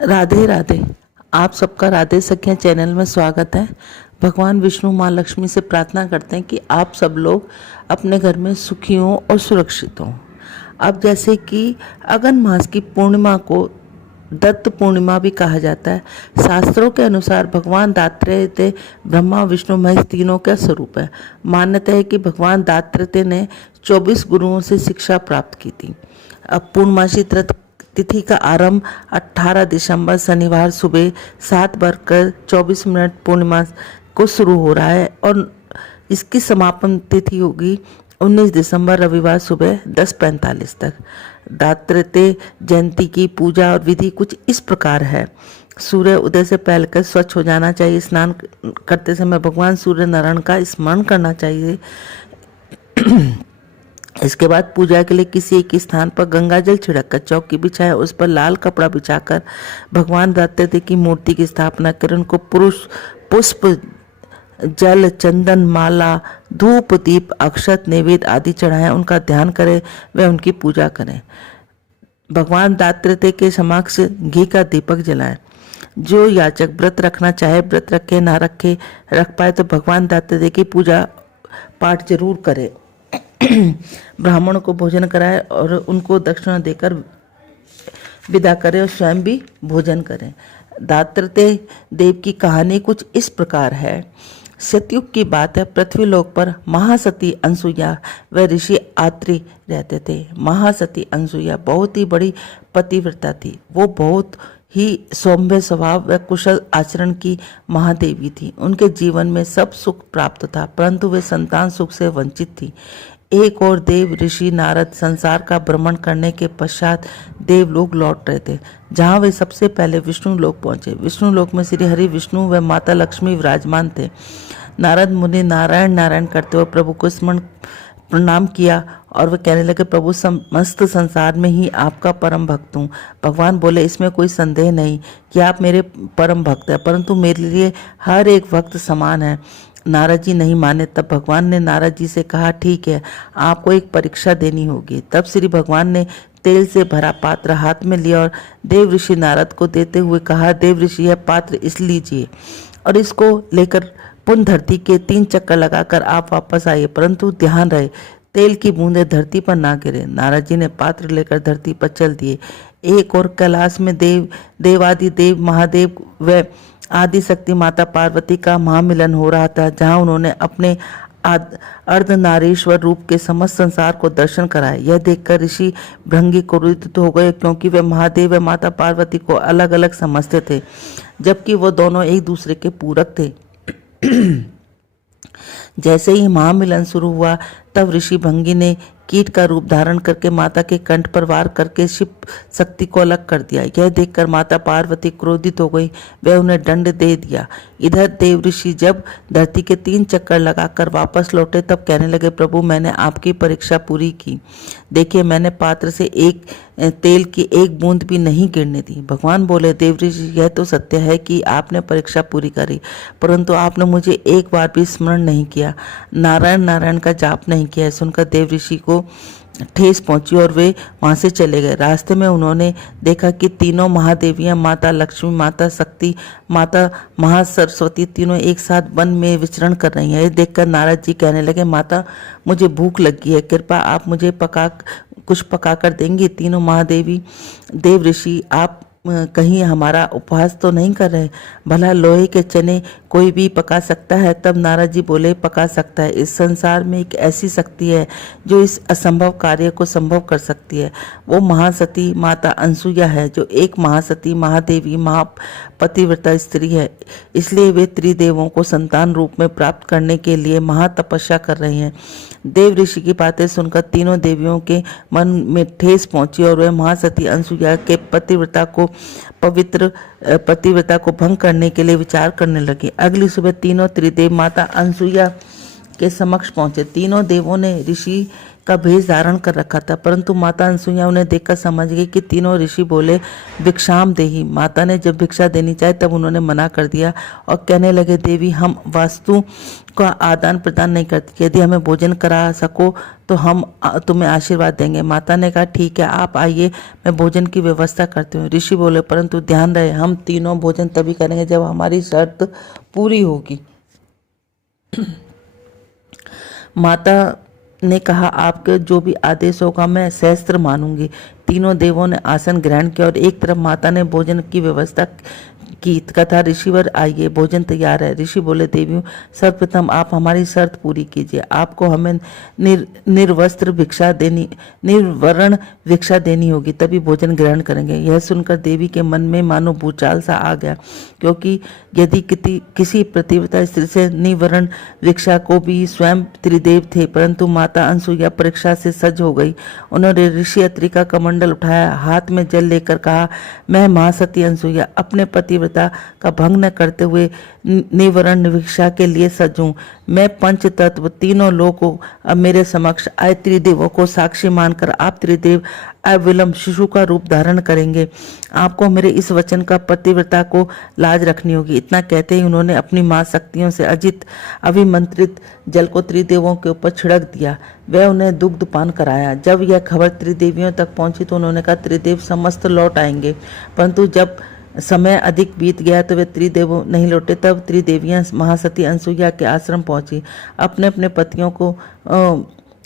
राधे राधे। आप सबका राधे सखिया चैनल में स्वागत है। भगवान विष्णु माँ लक्ष्मी से प्रार्थना करते हैं कि आप सब लोग अपने घर में सुखी हों और सुरक्षित हों। अब जैसे कि अगन मास की पूर्णिमा को दत्त पूर्णिमा भी कहा जाता है। शास्त्रों के अनुसार भगवान दात्रेय ब्रह्मा विष्णु महेश तीनों का स्वरूप है। मान्यता है कि भगवान दात्रेय ने 24 गुरुओं से शिक्षा प्राप्त की थी। अब पूर्णमासी तिथि का आरंभ 18 दिसंबर शनिवार सुबह 7:24 पूर्णिमा को शुरू हो रहा है और इसकी समापन तिथि होगी 19 दिसंबर रविवार सुबह 10:45 तक। दात्रेय जयंती की पूजा और विधि कुछ इस प्रकार है। सूर्य उदय से पहले कर स्वच्छ हो जाना चाहिए। स्नान करते समय भगवान सूर्य नारायण का स्मरण करना चाहिए। इसके बाद पूजा के लिए किसी एक स्थान पर गंगा जल छिड़ककर चौकी बिछाए, उस पर लाल कपड़ा बिछाकर भगवान दात्रेय की मूर्ति की स्थापना करें। उनको पुष्प जल चंदन माला धूप दीप अक्षत नैवेद्य आदि चढ़ाएं, उनका ध्यान करें व उनकी पूजा करें। भगवान दात्रेय के समक्ष घी का दीपक जलाएं। जो याचक व्रत रखना चाहे व्रत रखे, ना रखे रख पाए तो भगवान दात्रेय की पूजा पाठ जरूर करे। ब्राह्मण को भोजन कराए और उनको दक्षिणा देकर विदा करें और स्वयं भी भोजन करें। दात्रेय देव की कहानी कुछ इस प्रकार है। सतयुग की बात है। पृथ्वीलोक पर महासती अनसुईया व ऋषि आत्रि रहते थे। महासती अनसुईया बहुत ही बड़ी पतिव्रता थी। वो बहुत ही सौम्य स्वभाव व कुशल आचरण की महादेवी थी। उनके जीवन में सब सुख प्राप्त था, परंतु वे संतान सुख से वंचित थी। एक और देव ऋषि नारद संसार का भ्रमण करने के पश्चात देवलोक लौट रहे थे, जहाँ वे सबसे पहले विष्णु लोक पहुंचे। विष्णु लोक में श्री हरि विष्णु व माता लक्ष्मी विराजमान थे। नारद मुनि नारायण नारायण करते हुए प्रभु को स्मरण प्रणाम किया और वे कहने लगे, प्रभु समस्त संसार में ही आपका परम भक्त हूँ। भगवान बोले, इसमें कोई संदेह नहीं कि आप मेरे परम भक्त हैं, परंतु मेरे लिए हर एक भक्त समान है। नारद जी नहीं माने। तब भगवान ने नारद जी से कहा, ठीक है, आपको एक परीक्षा देनी होगी। तब श्री भगवान ने तेल से भरा पात्र हाथ में लिया और देव ऋषि नारद को देते हुए कहा, देव ऋषि यह पात्र इस लीजिए और इसको लेकर पुनः धरती के 3 चक्कर लगाकर आप वापस आइए, परंतु ध्यान रहे तेल की बूंदें धरती पर ना गिरे। नारद जी ने पात्र लेकर धरती पर चल दिए। एक और कैलाश में देवादि देव महादेव व आदि शक्ति माता पार्वती का महामिलन हो रहा था, जहां उन्होंने अपने अर्धनारीश्वर रूप के समस्त संसार को दर्शन कराया। यह देखकर ऋषि भृंगी क्रोधित हो गए, क्योंकि वे महादेव व माता पार्वती को अलग अलग समझते थे, जबकि वो दोनों एक दूसरे के पूरक थे। जैसे ही महामिलन शुरू हुआ, तब ऋषि भंगी ने कीट का रूप धारण करके माता के कंठ पर वार करके शिव शक्ति को अलग कर दिया। यह देखकर माता पार्वती क्रोधित हो गई, वह उन्हें दंड दे दिया। इधर देव ऋषि जब धरती के 3 चक्कर लगाकर वापस लौटे, तब कहने लगे, प्रभु मैंने आपकी परीक्षा पूरी की। देखिए, मैंने पात्र से एक तेल की एक बूंद भी नहीं गिरने दी। भगवान बोले, देव ऋषि यह तो सत्य है कि आपने परीक्षा पूरी करी, परंतु आपने मुझे एक बार भी स्मरण नहीं किया, नारायण नारायण का जाप नहीं किया। सुनकर देव ऋषि को ठेस पहुंची और वे वहां से चले गए। रास्ते में उन्होंने देखा कि तीनों महादेवियां, माता लक्ष्मी, माता शक्ति, माता महासरस्वती, तीनों एक साथ वन में विचरण कर रही हैं। ये देखकर नारद जी कहने लगे, माता मुझे भूख लगी है, कृपा आप मुझे कुछ पका कर देंगी। तीनों महादेवी देव ऋषि, आप कहीं हमारा उपवास तो नहीं कर रहे? भला लोहे के चने कोई भी पका सकता है? तब नारद जी बोले, पका सकता है। इस संसार में एक ऐसी शक्ति है जो इस असंभव कार्य को संभव कर सकती है। वो महासती माता अनसुईया है, जो एक महासती महादेवी महापतिव्रता स्त्री है। इसलिए वे त्रिदेवों को संतान रूप में प्राप्त करने के लिए महातपस्या कर रही हैं। देव ऋषि की बातें सुनकर तीनों देवियों के मन में ठेस पहुंची और वे महासती अनसुईया के पतिव्रता को भंग करने के लिए विचार करने लगे। अगली सुबह तीनों त्रिदेव माता अनसुईया के समक्ष पहुंचे। तीनों देवों ने ऋषि का भेष धारण कर रखा था, परंतु माता अनसुईया उन्हें देखकर समझ गई कि तीनों ऋषि बोले भिक्षाम देही। माता ने जब भिक्षा देनी चाही तब उन्होंने मना कर दिया और कहने लगे, देवी हम वास्तु का आदान प्रदान नहीं करती, यदि हमें भोजन करा सको तो हम तुम्हें आशीर्वाद देंगे। माता ने कहा, ठीक है, आप आइए, मैं भोजन की व्यवस्था करती हूँ। ऋषि बोले, परंतु ध्यान रहे, हम तीनों भोजन तभी करेंगे जब हमारी शर्त पूरी होगी। माता ने कहा, आपके जो भी आदेश होगा मैं सहस्त्र मानूंगी। तीनों देवों ने आसन ग्रहण किया और एक तरफ माता ने भोजन की व्यवस्था की। कथा, ऋषिवर आइए, भोजन तैयार है। ऋषि बोले, देवियों सर्वप्रथम आप हमारी शर्त पूरी कीजिए, आपको हमें निर्वस्त्र भिक्षा देनी, निर्वरण भिक्षा देनी होगी, तभी भोजन ग्रहण करेंगे। यह सुनकर देवी के मन में मानो भूचाल सा आ गया, क्योंकि यदि किसी प्रतिव्रता स्त्री से निवरण भिक्षा को भी स्वयं त्रिदेव थे, परंतु माता अनसुईया परीक्षा से सज्ज हो गई। उन्होंने ऋषि अत्रि का कमंडल उठाया, हाथ में जल लेकर कहा, मैं महासती अनसुईया अपने पतिव्रता का भंग न करते हुए निवरण भिक्षा के लिए सज्ज हूं। मैं पंच तत्व तीनों लोगों अब मेरे समक्ष आए त्रिदेवों को साक्षी मानकर आप त्रिदेव अविलंब शिशु का रूप धारण करेंगे। आपको मेरे इस वचन का पतिव्रता को लाज रखनी होगी। इतना कहते ही उन्होंने अपनी मां शक्तियों से अजित अभिमंत्रित जल को त्रिदेवों के ऊपर छिड़क दिया। वह उन्हें दुग्ध पान कराया। जब यह खबर त्रिदेवियों तक पहुंची तो उन्होंने कहा, त्रिदेव समस्त लौट आएंगे, परंतु जब समय अधिक बीत गया तो वे त्रिदेव नहीं लौटे। तब त्रिदेवियां महासती अनसुईया के आश्रम पहुंची, अपने अपने पतियों को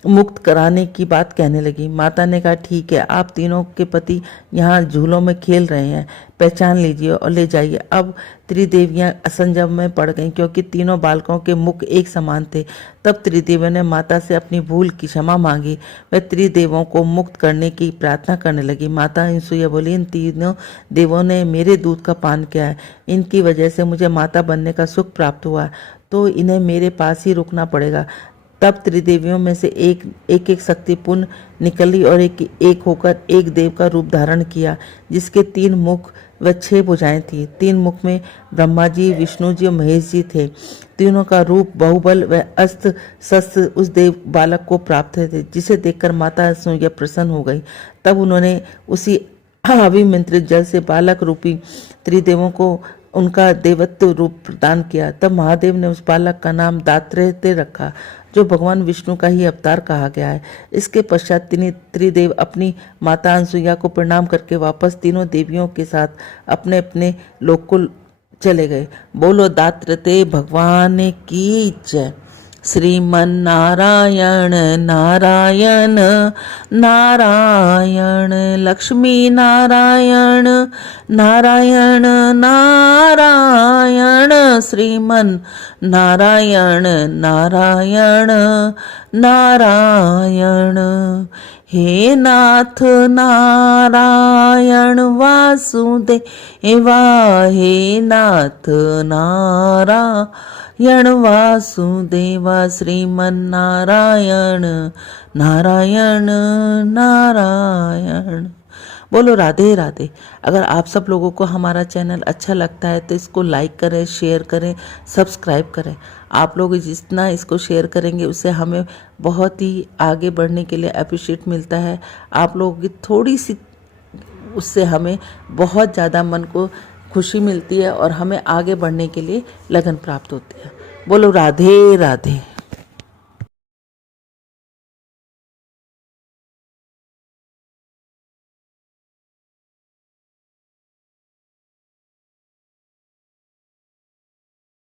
मुक्त कराने की बात कहने लगी। माता ने कहा, ठीक है, आप तीनों के पति यहाँ झूलों में खेल रहे हैं, पहचान लीजिए और ले जाइए। अब त्रिदेवियां असंजम में पड़ गईं, क्योंकि तीनों बालकों के मुख एक समान थे। तब त्रिदेवियों ने माता से अपनी भूल की क्षमा मांगी। वह त्रिदेवों को मुक्त करने की प्रार्थना करने लगी। माता अनसुईया बोली, इन तीनों देवों ने मेरे दूध का पान किया है, इनकी वजह से मुझे माता बनने का सुख प्राप्त हुआ, तो इन्हें मेरे पास ही रुकना पड़ेगा। तब त्रिदेवियों में से एक शक्तिपूर्ण निकली और एक होकर एक देव का रूप धारण किया, जिसके 3 मुख व 6 भुजाएं थी। 3 मुख में ब्रह्मा जी, विष्णु जी और महेश जी थे। तीनों का रूप बहुबल व अस्त्र शस्त्र उस देव बालक को प्राप्त थे, जिसे देखकर माता अनसुईया प्रसन्न हो गई। तब उन्होंने उसी अभिमंत्रित जल से बालक रूपी त्रिदेवों को उनका देवत्व रूप प्रदान किया। तब महादेव ने उस बालक का नाम दात्रेय रखा, जो भगवान विष्णु का ही अवतार कहा गया है। इसके पश्चात त्रिदेव अपनी माता अनसुईया को प्रणाम करके वापस तीनों देवियों के साथ अपने अपने लोक को चले गए। बोलो दात्रेय भगवान की जय। श्रीमन नारायण नारायण नारायण, लक्ष्मी नारायण नारायण नारायण, श्रीमन नारायण नारायण नारायण। हे नाथ नारायण वासुदेवा, हे नाथ नारायण वासुदेवा, श्रीमन नारायण नारायण नारायण। बोलो राधे राधे। अगर आप सब लोगों को हमारा चैनल अच्छा लगता है तो इसको लाइक करें, शेयर करें, सब्सक्राइब करें। आप लोग जितना इसको शेयर करेंगे उससे हमें बहुत ही आगे बढ़ने के लिए अप्रिशिएट मिलता है। आप लोगों की थोड़ी सी उससे हमें बहुत ज़्यादा मन को खुशी मिलती है और हमें आगे बढ़ने के लिए लगन प्राप्त होती है। बोलो राधे राधे।